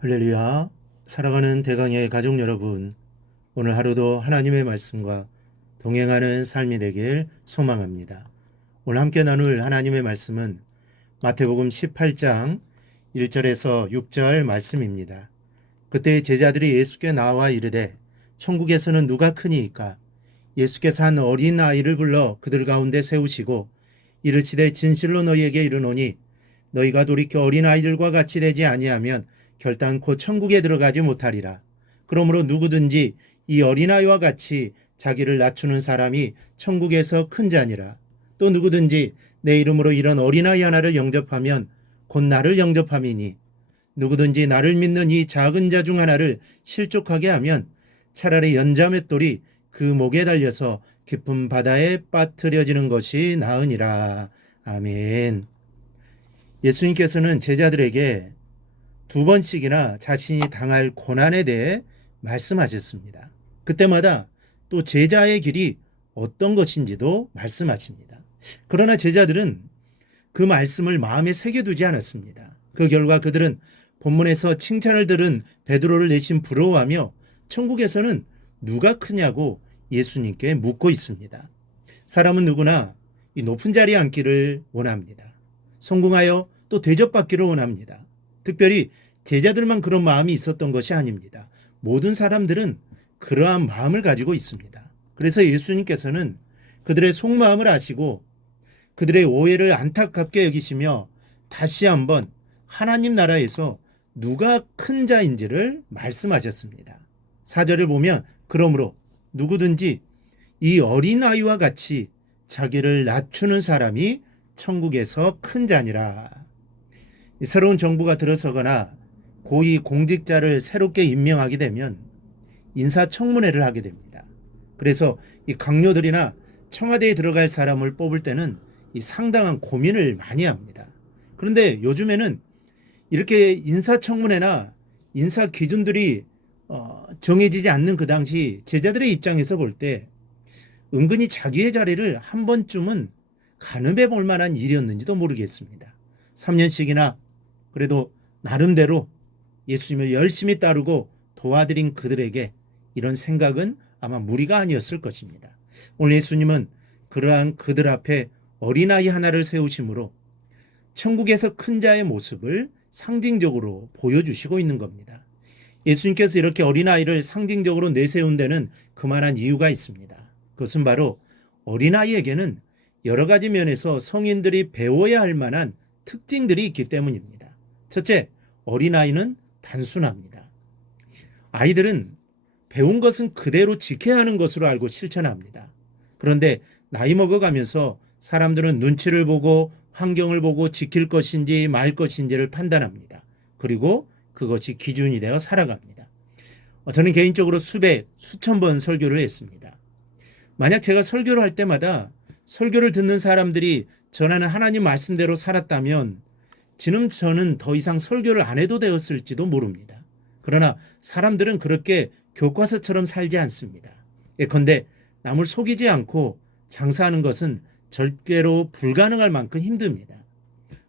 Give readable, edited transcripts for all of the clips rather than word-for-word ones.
할렐루야. 살아가는 대강의 가족 여러분, 오늘 하루도 하나님의 말씀과 동행하는 삶이 되길 소망합니다. 오늘 함께 나눌 하나님의 말씀은 마태복음 18장 1절에서 6절 말씀입니다. 그때 제자들이 예수께 나와 이르되 천국에서는 누가 크니이까? 예수께서 한 어린 아이를 불러 그들 가운데 세우시고 이르시되 진실로 너희에게 이르노니 너희가 돌이켜 어린 아이들과 같이 되지 아니하면 결단코 천국에 들어가지 못하리라. 그러므로 누구든지 이 어린아이와 같이 자기를 낮추는 사람이 천국에서 큰 자니라. 또 누구든지 내 이름으로 이런 어린아이 하나를 영접하면 곧 나를 영접함이니 누구든지 나를 믿는 이 작은 자 중 하나를 실족하게 하면 차라리 연자맷돌이 그 목에 달려서 깊은 바다에 빠뜨려지는 것이 나으니라. 아멘. 예수님께서는 제자들에게 두 번씩이나 자신이 당할 고난에 대해 말씀하셨습니다. 그때마다 또 제자의 길이 어떤 것인지도 말씀하십니다. 그러나 제자들은 그 말씀을 마음에 새겨두지 않았습니다. 그 결과 그들은 본문에서 칭찬을 들은 베드로를 내심 부러워하며 천국에서는 누가 크냐고 예수님께 묻고 있습니다. 사람은 누구나 이 높은 자리에 앉기를 원합니다. 성공하여 또 대접받기를 원합니다. 특별히 제자들만 그런 마음이 있었던 것이 아닙니다. 모든 사람들은 그러한 마음을 가지고 있습니다. 그래서 예수님께서는 그들의 속마음을 아시고 그들의 오해를 안타깝게 여기시며 다시 한번 하나님 나라에서 누가 큰 자인지를 말씀하셨습니다. 4절을 보면 그러므로 누구든지 이 어린아이와 같이 자기를 낮추는 사람이 천국에서 큰 자니라. 새로운 정부가 들어서거나 고위 공직자를 새롭게 임명하게 되면 인사청문회를 하게 됩니다. 그래서 이 강요들이나 청와대에 들어갈 사람을 뽑을 때는 이 상당한 고민을 많이 합니다. 그런데 요즘에는 이렇게 인사청문회나 인사 기준들이 정해지지 않는 그 당시 제자들의 입장에서 볼 때 은근히 자기의 자리를 한 번쯤은 가늠해 볼 만한 일이었는지도 모르겠습니다. 3년씩이나 그래도 나름대로 예수님을 열심히 따르고 도와드린 그들에게 이런 생각은 아마 무리가 아니었을 것입니다. 오늘 예수님은 그러한 그들 앞에 어린아이 하나를 세우심으로 천국에서 큰 자의 모습을 상징적으로 보여주시고 있는 겁니다. 예수님께서 이렇게 어린아이를 상징적으로 내세운 데는 그만한 이유가 있습니다. 그것은 바로 어린아이에게는 여러 가지 면에서 성인들이 배워야 할 만한 특징들이 있기 때문입니다. 첫째, 어린아이는 단순합니다. 아이들은 배운 것은 그대로 지켜야 하는 것으로 알고 실천합니다. 그런데 나이 먹어가면서 사람들은 눈치를 보고 환경을 보고 지킬 것인지 말 것인지를 판단합니다. 그리고 그것이 기준이 되어 살아갑니다. 저는 개인적으로 수천 번 설교를 했습니다. 만약 제가 설교를 할 때마다 설교를 듣는 사람들이 전하는 하나님 말씀대로 살았다면 지금 저는 더 이상 설교를 안 해도 되었을지도 모릅니다. 그러나 사람들은 그렇게 교과서처럼 살지 않습니다. 예컨대 남을 속이지 않고 장사하는 것은 절대로 불가능할 만큼 힘듭니다.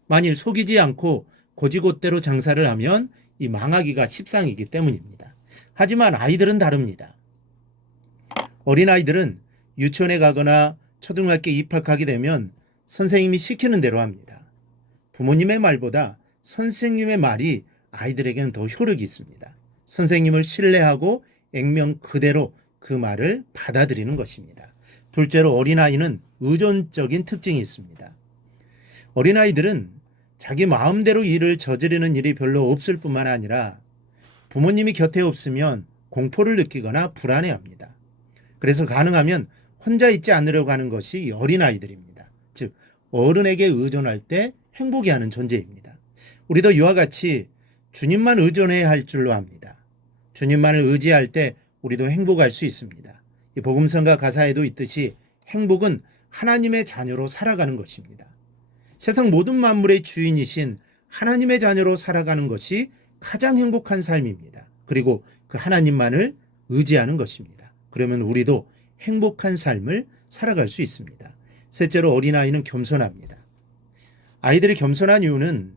만일 속이지 않고 고지곳대로 장사를 하면 이 망하기가 십상이기 때문입니다. 하지만 아이들은 다릅니다. 어린아이들은 유치원에 가거나 초등학교에 입학하게 되면 선생님이 시키는 대로 합니다. 부모님의 말보다 선생님의 말이 아이들에게는 더 효력이 있습니다. 선생님을 신뢰하고 액면 그대로 그 말을 받아들이는 것입니다. 둘째로 어린아이는 의존적인 특징이 있습니다. 어린아이들은 자기 마음대로 일을 저지르는 일이 별로 없을 뿐만 아니라 부모님이 곁에 없으면 공포를 느끼거나 불안해합니다. 그래서 가능하면 혼자 있지 않으려고 하는 것이 어린아이들입니다. 즉 어른에게 의존할 때 행복해 하는 존재입니다. 우리도 이와 같이 주님만 의존해야 할 줄로 압니다. 주님만을 의지할 때 우리도 행복할 수 있습니다. 이 복음성가 가사에도 있듯이 행복은 하나님의 자녀로 살아가는 것입니다. 세상 모든 만물의 주인이신 하나님의 자녀로 살아가는 것이 가장 행복한 삶입니다. 그리고 그 하나님만을 의지하는 것입니다. 그러면 우리도 행복한 삶을 살아갈 수 있습니다. 셋째로 어린아이는 겸손합니다. 아이들이 겸손한 이유는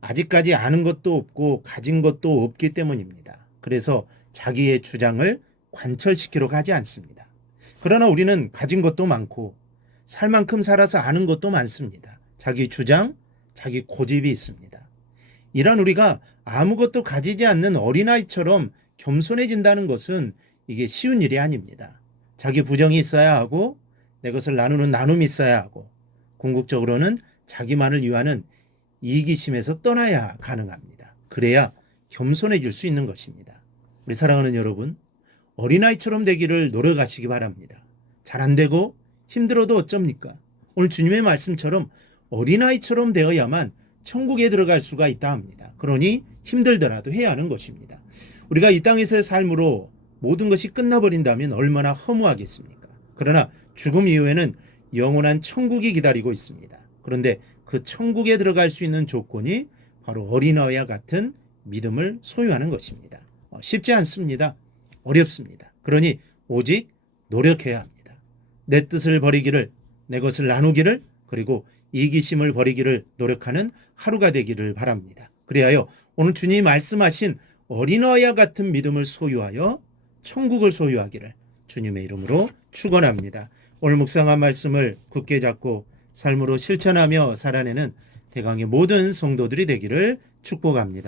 아직까지 아는 것도 없고 가진 것도 없기 때문입니다. 그래서 자기의 주장을 관철시키러 가지 않습니다. 그러나 우리는 가진 것도 많고 살 만큼 살아서 아는 것도 많습니다. 자기 주장, 자기 고집이 있습니다. 이런 우리가 아무것도 가지지 않는 어린아이처럼 겸손해진다는 것은 이게 쉬운 일이 아닙니다. 자기 부정이 있어야 하고 내 것을 나누는 나눔이 있어야 하고 궁극적으로는 자기만을 위하는 이기심에서 떠나야 가능합니다. 그래야 겸손해질 수 있는 것입니다. 우리 사랑하는 여러분, 어린아이처럼 되기를 노력하시기 바랍니다. 잘 안 되고 힘들어도 어쩝니까? 오늘 주님의 말씀처럼 어린아이처럼 되어야만 천국에 들어갈 수가 있다 합니다. 그러니 힘들더라도 해야 하는 것입니다. 우리가 이 땅에서의 삶으로 모든 것이 끝나버린다면 얼마나 허무하겠습니까? 그러나 죽음 이후에는 영원한 천국이 기다리고 있습니다. 그런데 그 천국에 들어갈 수 있는 조건이 바로 어린아이와 같은 믿음을 소유하는 것입니다. 쉽지 않습니다. 어렵습니다. 그러니 오직 노력해야 합니다. 내 뜻을 버리기를, 내 것을 나누기를, 그리고 이기심을 버리기를 노력하는 하루가 되기를 바랍니다. 그리하여 오늘 주님이 말씀하신 어린아이와 같은 믿음을 소유하여 천국을 소유하기를 주님의 이름으로 축원합니다. 오늘 묵상한 말씀을 굳게 잡고 삶으로 실천하며 살아내는 대강의 모든 성도들이 되기를 축복합니다.